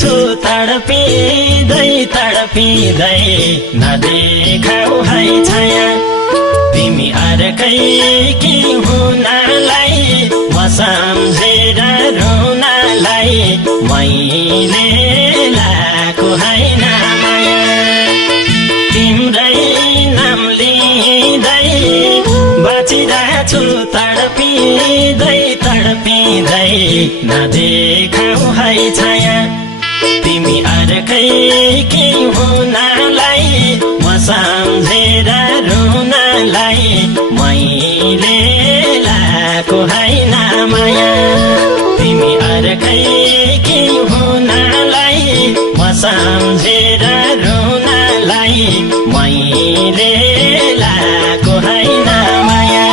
छु तडपिँदै तडपिँदै नदेखाऊ है छाया तिमी अर्कैकी हुनलाई म सम्झेर रुनलाई मैले लाको हैन माया तिम्रै नाम लिँदै बाँचिरहेछु तडपिँदै तडपिँदै नदेखाऊ है छाया तिमी अर्कैकी हुनलाई म सम्झेर रुनलाई मैले लाको हैन माया तिमी अर्कैकी हुनलाई म सम्झेर रुनलाई मैले लाको हैन माया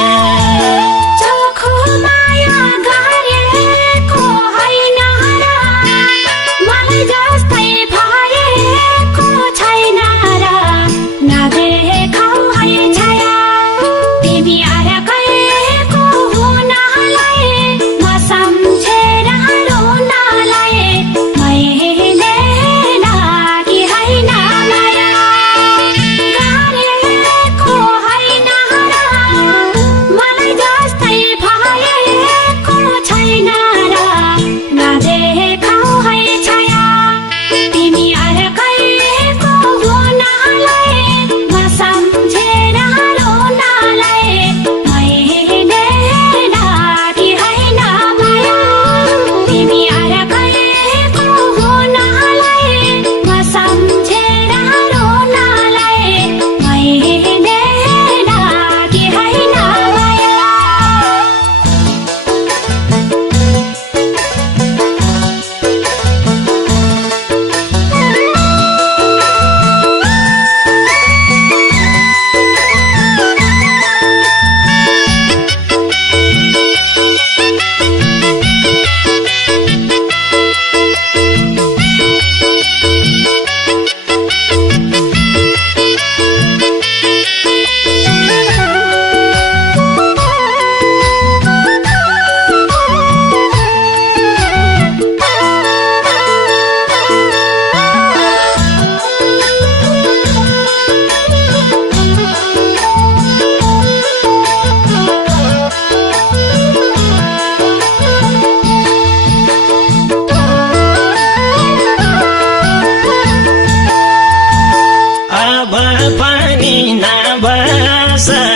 पानी नबसलुकी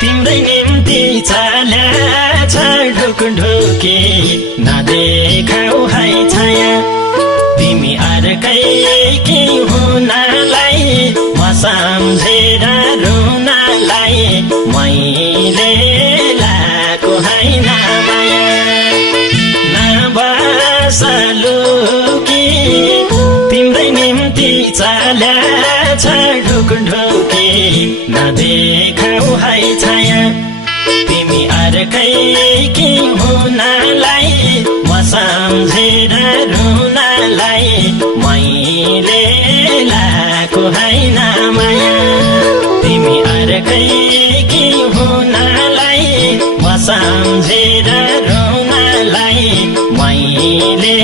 तिम्रै निम्ति चल्याछ ढुकढुकी नदेखाऊ है छाया तिमी अर्कैकी हुनलाई म सम्झेर रुनलाई मैले लाको हैन माया नबसलुकी तिम्रै निम्ति चल्याछ ढुकढुकी नदेखाऊ है छाया तिमी अर्कैकी हुनलाई म सम्झेर रुनलाई मैले लाको हैन माया तिमी अर्कैकी हुनलाई म सम्झेर रुनलाई मैले